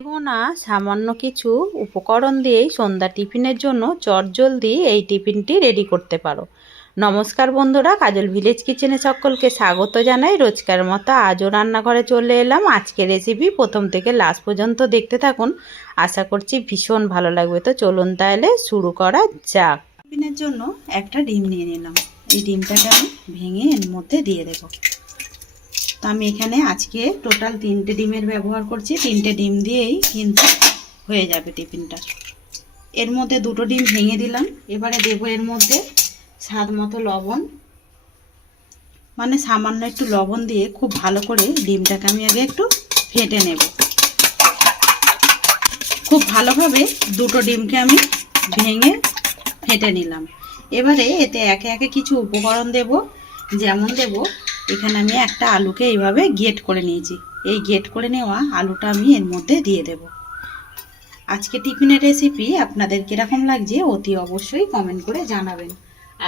না সামান্য কিছু উপকরণ দিয়েই সন্ধ্যা টিফিনের জন্য চটজলদি এই টিফিনটি রেডি করতে পারো। নমস্কার বন্ধুরা, কাজল ভিলেজ কিচেনে সকলকে স্বাগত জানাই। রোজকার মতো আজও রান্নাঘরে চলে এলাম। আজকে রেসিপি প্রথম থেকে লাস্ট পর্যন্ত দেখতে থাকুন, আশা করছি ভীষণ ভালো লাগবে। তো চলুন তাহলে শুরু করা যাক। টিফিনের জন্য একটা ডিম নিয়ে নিলাম। এই ডিমটাকে আমি ভেঙে এর মধ্যে দিয়ে দেবো। তো আমি এখানে আজকে টোটাল 3টে ডিমের ব্যবহার করছি। 3টে ডিম দিয়েই কিন্তু হয়ে যাবে টিফিনটা। এর মধ্যে 2টো ডিম ভেঙে দিলাম। এবারে দেবো এর মধ্যে স্বাদ মতো লবণ, মানে সামান্য একটু লবণ দিয়ে খুব ভালো করে ডিমটাকে আমি আগে একটু ফেটে নেব। খুব ভালোভাবে 2টো ডিমকে আমি ভেঙে ফেটে নিলাম। এবারে এতে একে একে কিছু উপকরণ দেব। যেমন দেব, এখানে আমি একটা আলুকে এইভাবে গ্রেট করে নিয়েছি। এই গ্রেট করে নেওয়া আলুটা আমি এর মধ্যে দিয়ে দেব। আজকে টিফিনের রেসিপি আপনাদের কীরকম লাগছে অতি অবশ্যই কমেন্ট করে জানাবেন।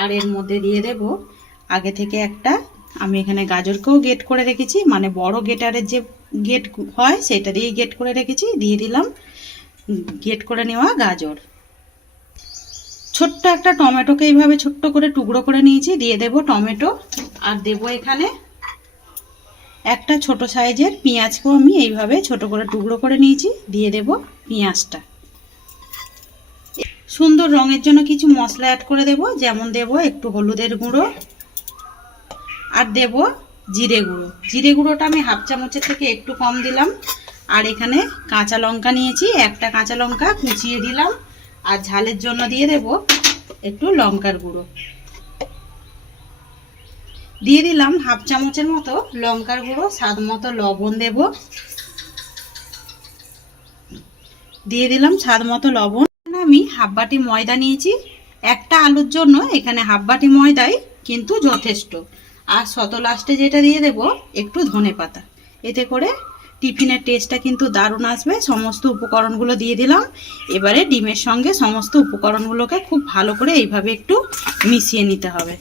আর এর মধ্যে দিয়ে দেব আগে থেকে একটা, আমি এখানে গাজরকেও গ্রেট করে রেখেছি, মানে বড় গ্রেটারের যে গ্রেট হয় সেটা দিয়ে গ্রেট করে রেখেছি। দিয়ে দিলাম গ্রেট করে নেওয়া গাজর। ছোট্ট একটা টমেটোকে এইভাবে ছোট্ট করে টুকরো করে নিয়েছি, দিয়ে দেব টমেটো। আর দেব এখানে একটা ছোট সাইজের পেঁয়াজকেও আমি এইভাবে ছোট করে টুকরো করে নিয়েছি, দিয়ে দেব পেঁয়াজটা। সুন্দর রঙের জন্য কিছু মশলা অ্যাড করে দেব। যেমন দেব একটু হলুদের গুঁড়ো, আর দেব জিরে গুঁড়ো। জিরে গুঁড়োটা আমি হাফ চামচের থেকে একটু কম দিলাম। আর এখানে কাঁচা লঙ্কা নিয়েছি, একটা কাঁচা লঙ্কা কুচিয়ে দিলাম। আর ঝালের জন্য দিয়ে দেব একটু লঙ্কার গুঁড়ো। দিয়ে দিলাম হাফ চামচের মতো লঙ্কার গুঁড়ো, স্বাদ মতো লবণ দেব। দিয়ে দিলাম স্বাদ মতো লবণ। আমি হাফ বাটি ময়দা নিয়েছি। একটা আলুর জন্য এখানে হাফ বাটি ময়দাই কিন্তু যথেষ্ট। আর শত লাস্টে যেটা দিয়ে দেব একটু ধনেপাতা। এতে করে টিফিনের টেস্টটা কিন্তু দারুণ আসবে। সমস্ত উপকরণগুলো দিয়ে দিলাম। এবারে ডিমের সঙ্গে সমস্ত উপকরণগুলোকে খুব ভালো করে এইভাবে একটু মিশিয়ে নিতে হবে।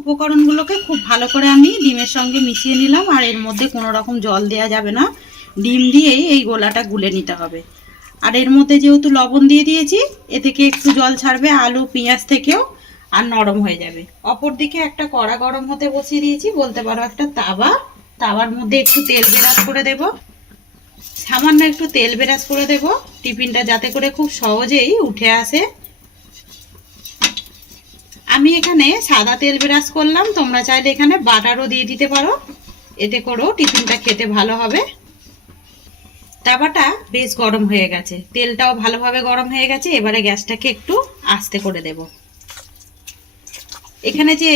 উপকরণগুলোকে খুব ভালো করে আমি ডিমের সঙ্গে মিশিয়ে নিলাম। আর এর মধ্যে কোনো রকম জল দেওয়া যাবে না, ডিম দিয়েই এই গোলাটা গুলে নিতে হবে। আর এর মধ্যে যেহেতু লবণ দিয়ে দিয়েছি, এ থেকে একটু জল ছাড়বে আলু পেঁয়াজ থেকেও, আর নরম হয়ে যাবে। অপরদিকে একটা কড়া গরম হতে বসিয়ে দিয়েছি, বলতে পারো একটা তাওয়া। তাওয়ার মধ্যে একটু তেল ব্রাশ করে দেব, সামান্য একটু তেল ব্রাশ করে দেব, টিফিনটা যাতে করে খুব সহজেই উঠে আসে। আমি এখানে সাদা তেল ব্রাশ করলাম, তোমরা চাইলে এখানে বাটারও দিয়ে দিতে পারো, এতে করেও টিফিনটা খেতে ভালো হবে। তাওয়াটা বেশ গরম হয়ে গেছে, তেলটাও ভালোভাবে গরম হয়ে গেছে। এবারে গ্যাসটাকে একটু আস্তে করে দেব। এখানে যে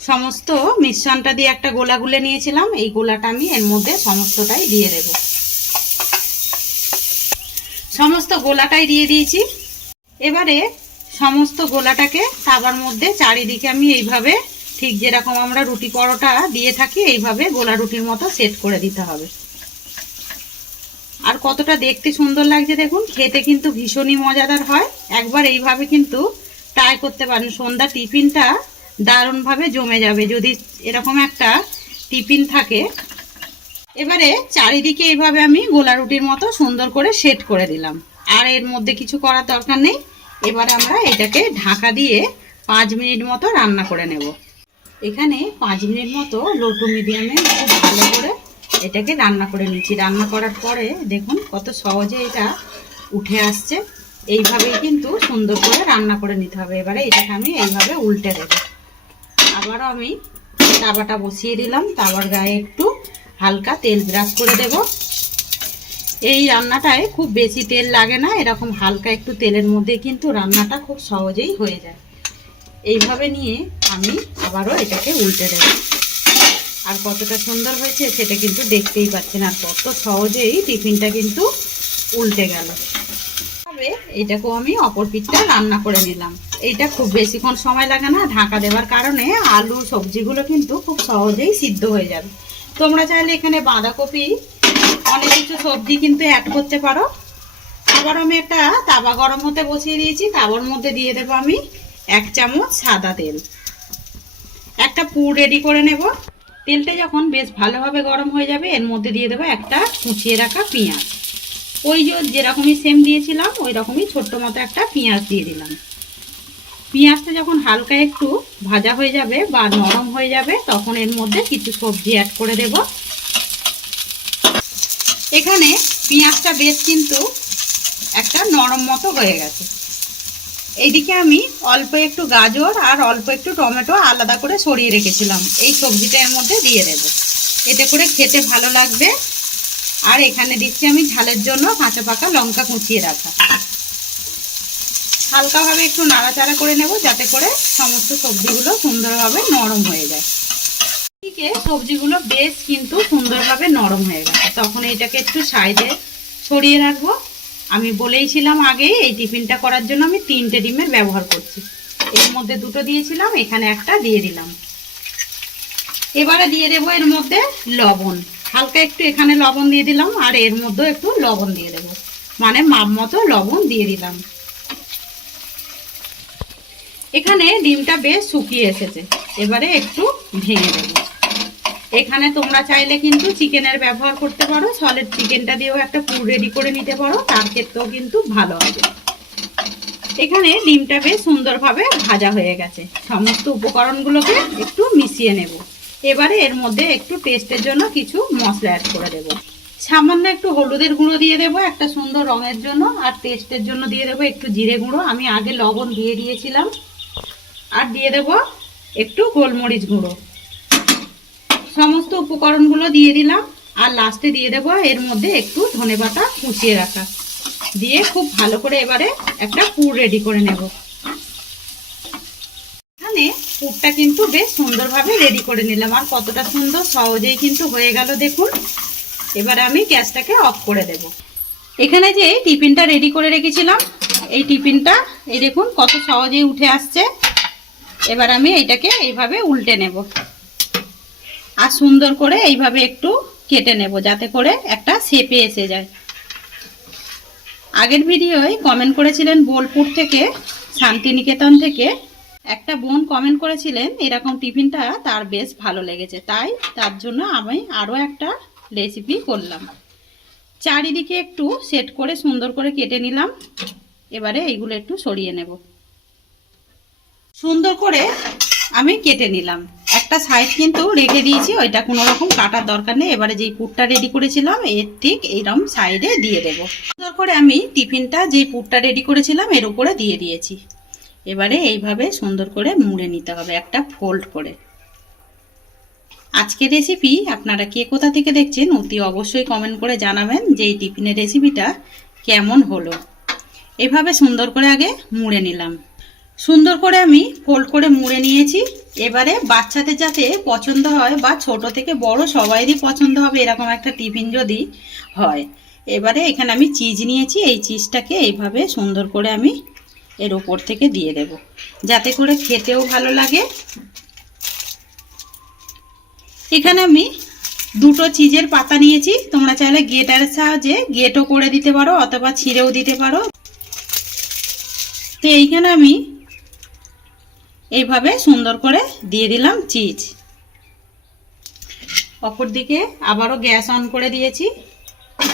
সমস্ত মিশ্রণটা দিয়ে একটা গোলা গুলে নিয়েছিলাম, এই গোলাটা আমি এর মধ্যে সমস্তটাই দিয়ে দেব। সমস্ত গোলাটাই দিয়ে দিয়েছি। এবারে সমস্ত গোলাটাকে তাওয়ার মধ্যে চারিদিকে আমি এইভাবে, ঠিক যেরকম আমরা রুটি পরোটা দিয়ে থাকি, এইভাবে গোলা রুটির মতো সেট করে দিতে হবে। আর কতটা দেখতে সুন্দর লাগছে দেখুন, খেতে কিন্তু ভীষণই মজাদার হয়। একবার এইভাবে কিন্তু ট্রাই করতে পারেন, সন্ধ্যা টিফিনটা দারুণভাবে জমে যাবে যদি এরকম একটা টিফিন থাকে। এবারে চারিদিকে এইভাবে আমি গোলা রুটির মতো সুন্দর করে সেট করে দিলাম। আর এর মধ্যে কিছু করার দরকার নেই। এবারে আমরা এটাকে ঢাকা দিয়ে 5 মিনিট মতো রান্না করে নেব। এখানে 5 মিনিট মতো লো টু মিডিয়ামে খুব ভালো করে এটাকে রান্না করে নিচ্ছি। রান্না করার পরে দেখুন কত সহজে এটা উঠে আসছে। এইভাবেই কিন্তু সুন্দর করে রান্না করে নিতে হবে। এবারে এটাকে আমি এইভাবে উল্টে দেব। আবারও আমি তাওয়াটা বসিয়ে দিলাম, তাওয়ার গায়ে একটু হালকা তেল ব্রাশ করে দেব। এই রান্নাটায় খুব বেশি তেল লাগে না, এরকম হালকা একটু তেলের মধ্যে কিন্তু রান্নাটা খুব সহজেই হয়ে যায়। এইভাবে নিয়ে আমি আবারও এটাকে উল্টে দেব। আর কতটা সুন্দর হয়েছে সেটা কিন্তু দেখতেই পাচ্ছেন, আর কত সহজেই টিফিনটা কিন্তু উল্টে গেল। তবে এটাকেও আমি অপর পিঠটা রান্না করে নিলাম। এইটা খুব বেশিক্ষণ সময় লাগে না, ঢাকা দেওয়ার কারণে আলু সবজিগুলো কিন্তু খুব সহজেই সিদ্ধ হয়ে যাবে। তোমরা চাইলে এখানে বাঁধাকপি অনেক কিছু সবজি কিন্তু অ্যাড করতে পারো। আবার আমি একটা তাওয়া গরম হতে বসিয়ে দিয়েছি, তাওয়ার মধ্যে দিয়ে দেবো আমি 1 চামচ সাদা তেল। একটা পুর রেডি করে নেব। তেলটা যখন বেশ ভালোভাবে গরম হয়ে যাবে এর মধ্যে দিয়ে দেবো একটা কুচিয়ে রাখা পেঁয়াজ। ওই যেরকমই সেম দিয়েছিলাম ওই রকমই ছোট্ট মতো একটা পেঁয়াজ দিয়ে দিলাম। পেঁয়াজটা যখন হালকা একটু ভাজা হয়ে যাবে বা নরম হয়ে যাবে তখন এর মধ্যে কিছু সবজি অ্যাড করে দেব। এখানে পেঁয়াজটা বেশ কিন্তু একটা নরম মতো হয়ে গেছে। এইদিকে আমি অল্প একটু গাজর আর অল্প একটু টমেটো আলাদা করে সরিয়ে রেখেছিলাম, এই সবজিটা এর মধ্যে দিয়ে দেব। এতে করে খেতে ভালো লাগবে। আর এখানে দিচ্ছি আমি ঝালের জন্য কাঁচা পাকা লঙ্কা কুচিয়ে রাখা। হালকাভাবে একটু নাড়াচাড়া করে নেব যাতে করে সমস্ত সবজিগুলো সুন্দরভাবে নরম হয়ে যায়। এদিকে সবজিগুলো বেশ কিন্তু সুন্দরভাবে নরম হয়ে গেছে, তখন এটাকে একটু সাইডে সরিয়ে রাখবো। আমি বলেইছিলাম আগে এই টিফিনটা করার জন্য আমি 3টে ডিমের ব্যবহার করছি। এর মধ্যে 2টো দিয়েছিলাম, এখানে একটা দিয়ে দিলাম। এবারে দিয়ে দেবো এর মধ্যে লবণ, হালকা একটু এখানে লবণ দিয়ে দিলাম আর এর মধ্যে একটু লবণ দিয়ে দেবো, মানে মাপ মতো লবণ দিয়ে দিলাম। এখানে ডিমটা বেশ শুকিয়ে এসেছে, এবারে একটু ভেঙে দেবো। এখানে তোমরা চাইলে কিন্তু চিকেনের ব্যবহার করতে পারো, সলিড চিকেনটা দিয়েও একটা পুর রেডি করে নিতে পারো, তার ক্ষেত্রেও কিন্তু ভালো হবে। এখানে ডিমটা বেশ সুন্দরভাবে ভাজা হয়ে গেছে। সমস্ত উপকরণগুলোকে একটু মিশিয়ে নেব। এবারে এর মধ্যে একটু টেস্টের জন্য কিছু মশলা অ্যাড করে দেব। সামান্য একটু হলুদের গুঁড়ো দিয়ে দেবো একটা সুন্দর রঙের জন্য, আর টেস্টের জন্য দিয়ে দেবো একটু জিরে গুঁড়ো, আমি আগে লবণ দিয়ে দিয়েছিলাম। আর দিয়ে দেব একটু গোলমরিচ গুঁড়ো। সমস্ত উপকরণগুলো দিয়ে দিলাম আর লাস্টে দিয়ে দেব এর মধ্যে একটু ধনেপাতা কুচিয়ে রাখা, দিয়ে খুব ভালো করে এবারে একটা পুর রেডি করে নেব। এখানে পুরটা কিন্তু বেশ সুন্দরভাবে রেডি করে নিলাম, আর কতটা সুন্দর সহজেই কিন্তু হয়ে গেল দেখুন। এবারে আমি গ্যাসটাকে অফ করে দেব। এখানে যে টিফিনটা রেডি করে রেখেছিলাম এই টিফিনটা এই দেখুন কত সহজেই উঠে আসছে। এবার আমি এইটাকে এইভাবে উল্টে নেব আর সুন্দর করে এইভাবে একটু কেটে নেব যাতে করে একটা শেপে এসে যায়। আগের ভিডিওয় কমেন্ট করেছিলেন বোলপুর থেকে, শান্তিনিকেতন থেকে একটা বোন কমেন্ট করেছিলেন এরকম টিফিনটা তার বেশ ভালো লেগেছে, তাই তার জন্য আমি আরও একটা রেসিপি করলাম। চারিদিকে একটু সেট করে সুন্দর করে কেটে নিলাম। এবারে এইগুলো একটু সরিয়ে নেব। সুন্দর করে আমি কেটে নিলাম, একটা সাইড কিন্তু রেখে দিয়েছি, ওইটা কোনো রকম কাটার দরকার নেই। এবারে যেই পুরটা রেডি করেছিলাম এর ঠিক এইরকম সাইডে দিয়ে দেব। সুন্দর করে আমি টিফিনটা যেই পুরটা রেডি করেছিলাম এর উপরে দিয়ে দিয়েছি। এবারে এইভাবে সুন্দর করে মুড়ে নিতে হবে একটা ফোল্ড করে। আজকের রেসিপি আপনারা কে কোথা থেকে দেখছেন অতি অবশ্যই কমেন্ট করে জানাবেন যে এই টিফিনের রেসিপিটা কেমন হলো। এভাবে সুন্দর করে আগে মুড়ে নিলাম। সুন্দর করে আমি ফোল্ড করে মুড়ে নিয়েছি। এবারে বাচ্চাদের যাতে পছন্দ হয় বা ছোট থেকে বড় সবাইরই পছন্দ হবে এরকম একটা টিফিন যদি হয়। এবারে এখানে আমি চিজ নিয়েছি, এই চিজটাকে এইভাবে সুন্দর করে আমি এর উপর থেকে দিয়ে দেব যাতে করে খেতেও ভালো লাগে। এখানে আমি 2টো চিজের পাতা নিয়েছি, তোমরা চাইলে গ্রেটারের সাহায্যে গ্রেটও করে দিতে পারো অথবা ছিঁড়েও দিতে পারো। তো এইখানে আমি এইভাবে সুন্দর করে দিয়ে দিলাম চিজ। অপর দিকে আবারও গ্যাস অন করে দিয়েছি,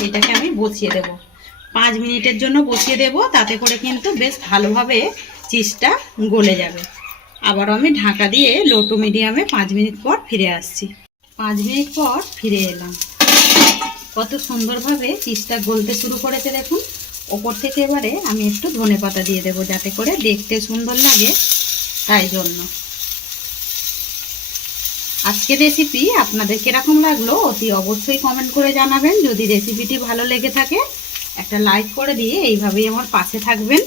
এটাকে আমি বসিয়ে দেব। 5 মিনিটের জন্য বসিয়ে দেব, তাতে করে কিন্তু বেশ ভালোভাবে চিজটা গলে যাবে। আবারও আমি ঢাকা দিয়ে লো টু মিডিয়ামে 5 মিনিট পর ফিরে আসছি। 5 মিনিট পর ফিরে এলাম। কত সুন্দরভাবে চিজটা গলতে শুরু করেছে দেখুন। ওপর থেকে এবারে আমি একটু ধনেপাতা দিয়ে দেবো যাতে করে দেখতে সুন্দর লাগে, তাই জন্য। আজকের রেসিপি আপনাদের কিরকম লাগলো অতি অবশ্যই কমেন্ট করে জানাবেন। যদি রেসিপিটি ভালো লেগে থাকে একটা লাইক করে দিয়ে এইভাবেই আমার পাশে থাকবেন।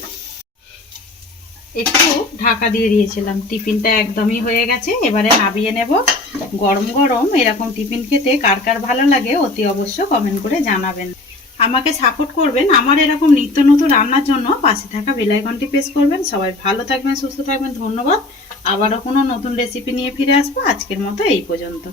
একটু ঢাকা দিয়ে দিয়েছিলাম, টিফিনটা একদমই হয়ে গেছে। এবারে নামিয়ে নেব। গরম গরম এরকম টিফিন খেতে কার কার ভালো লাগে অতি অবশ্য কমেন্ট করে জানাবেন। আমাকে সাপোর্ট করবেন আমার এরকম নিত্য নতুন রান্নার জন্য। পাশে থাকা বেল আইকনটি প্রেস করবেন। সবাই ভালো থাকবেন, সুস্থ থাকবেন। ধন্যবাদ। আবারও কোনো নতুন রেসিপি নিয়ে ফিরে আসবো। আজকের মতো এই পর্যন্ত।